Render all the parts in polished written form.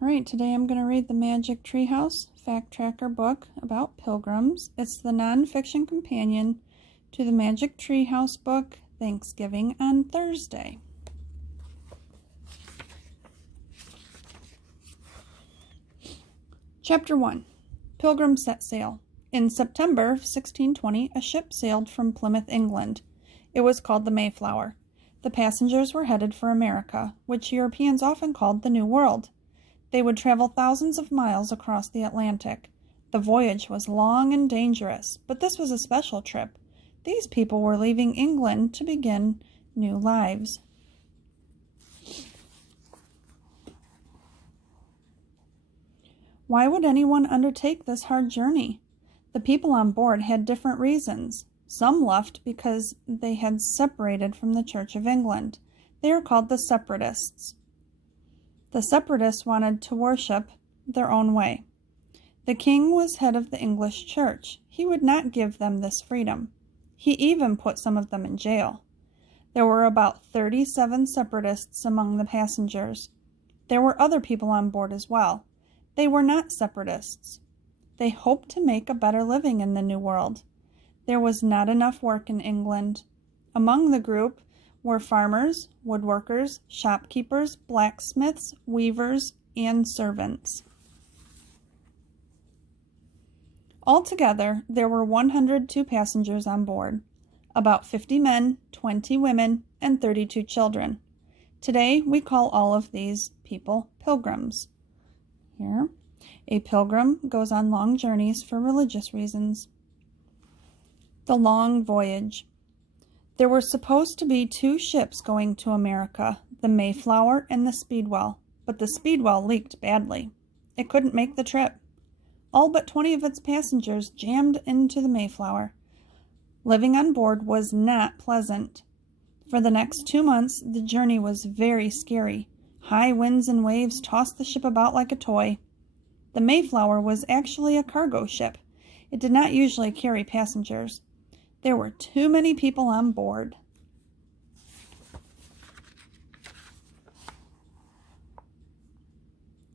All right, today I'm going to read the Magic Treehouse Fact Tracker book about Pilgrims. It's the non-fiction companion to the Magic Treehouse book, Thanksgiving on Thursday. Chapter 1. Pilgrims Set Sail. In September of 1620, a ship sailed from Plymouth, England. It was called the Mayflower. The passengers were headed for America, which Europeans often called the New World. They would travel thousands of miles across the Atlantic. The voyage was long and dangerous, but this was a special trip. These people were leaving England to begin new lives. Why would anyone undertake this hard journey? The people on board had different reasons. Some left because they had separated from the Church of England. They are called the Separatists. The Separatists wanted to worship their own way. The king was head of the English church. He would not give them this freedom. He even put some of them in jail. There were about 37 Separatists among the passengers. There were other people on board as well. They were not Separatists. They hoped to make a better living in the New World. There was not enough work in England. Among the group were farmers, woodworkers, shopkeepers, blacksmiths, weavers, and servants. Altogether, there were 102 passengers on board, about 50 men, 20 women, and 32 children. Today, we call all of these people pilgrims. Here, a pilgrim goes on long journeys for religious reasons. The long voyage. There were supposed to be 2 ships going to America, the Mayflower and the Speedwell, but the Speedwell leaked badly. It couldn't make the trip. All but 20 of its passengers jammed into the Mayflower. Living on board was not pleasant. For the next 2 months, the journey was very scary. High winds and waves tossed the ship about like a toy. The Mayflower was actually a cargo ship. It did not usually carry passengers. There were too many people on board.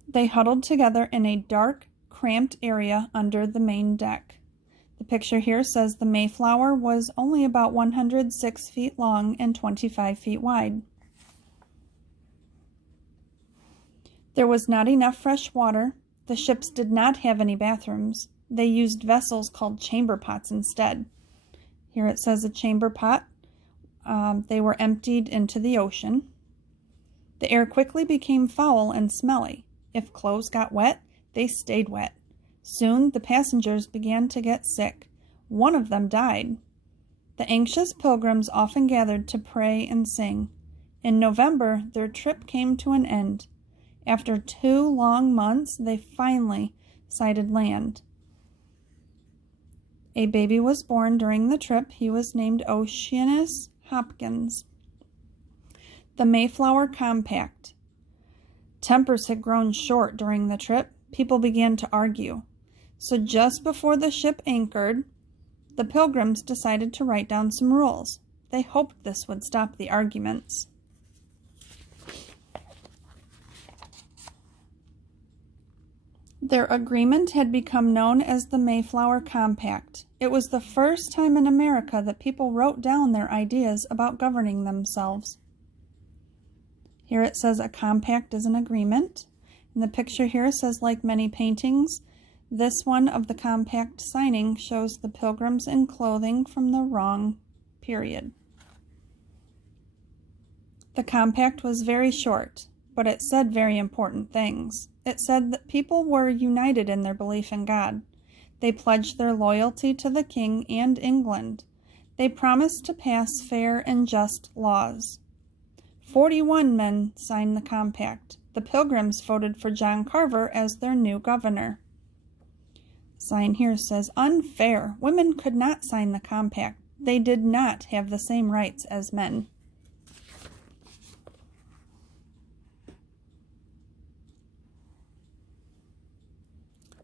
They huddled together in a dark, cramped area under the main deck. The picture here says the Mayflower was only about 106 feet long and 25 feet wide. There was not enough fresh water. The ships did not have any bathrooms. They used vessels called chamber pots instead. Here it says a chamber pot. They were emptied into the ocean. The air quickly became foul and smelly. If clothes got wet, they stayed wet. Soon the passengers began to get sick. One of them died. The anxious pilgrims often gathered to pray and sing. In November, their trip came to an end. After 2 long months, they finally sighted land. A baby was born during the trip. He was named Oceanus Hopkins. The Mayflower Compact. Tempers had grown short during the trip. People began to argue. So just before the ship anchored, the Pilgrims decided to write down some rules. They hoped this would stop the arguments. Their agreement had become known as the Mayflower Compact. It was the first time in America that people wrote down their ideas about governing themselves. Here it says a compact is an agreement. And the picture here says, like many paintings, this one of the compact signing shows the Pilgrims in clothing from the wrong period. The compact was very short, but it said very important things. It said that people were united in their belief in God. They pledged their loyalty to the king and England. They promised to pass fair and just laws. 41 men signed the compact. The Pilgrims voted for John Carver as their new governor. The sign here says, unfair. Women could not sign the compact. They did not have the same rights as men.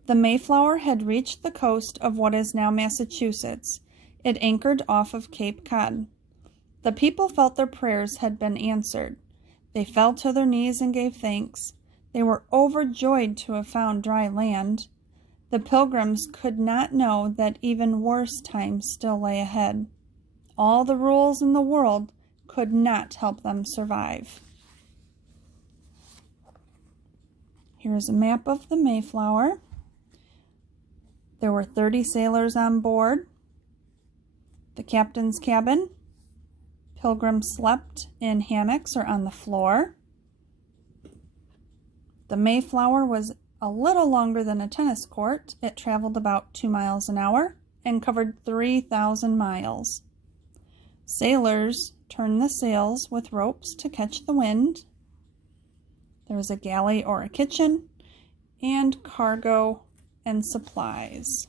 The Mayflower had reached the coast of what is now Massachusetts. It anchored off of Cape Cod. The people felt their prayers had been answered. They fell to their knees and gave thanks. They were overjoyed to have found dry land. The Pilgrims could not know that even worse times still lay ahead. All the rules in the world could not help them survive. Here is a map of the Mayflower. There were 30 sailors on board. The captain's cabin. Pilgrims slept in hammocks or on the floor. The Mayflower was a little longer than a tennis court. It traveled about 2 miles an hour and covered 3,000 miles. Sailors turned the sails with ropes to catch the wind. There was a galley or a kitchen, and cargo and supplies.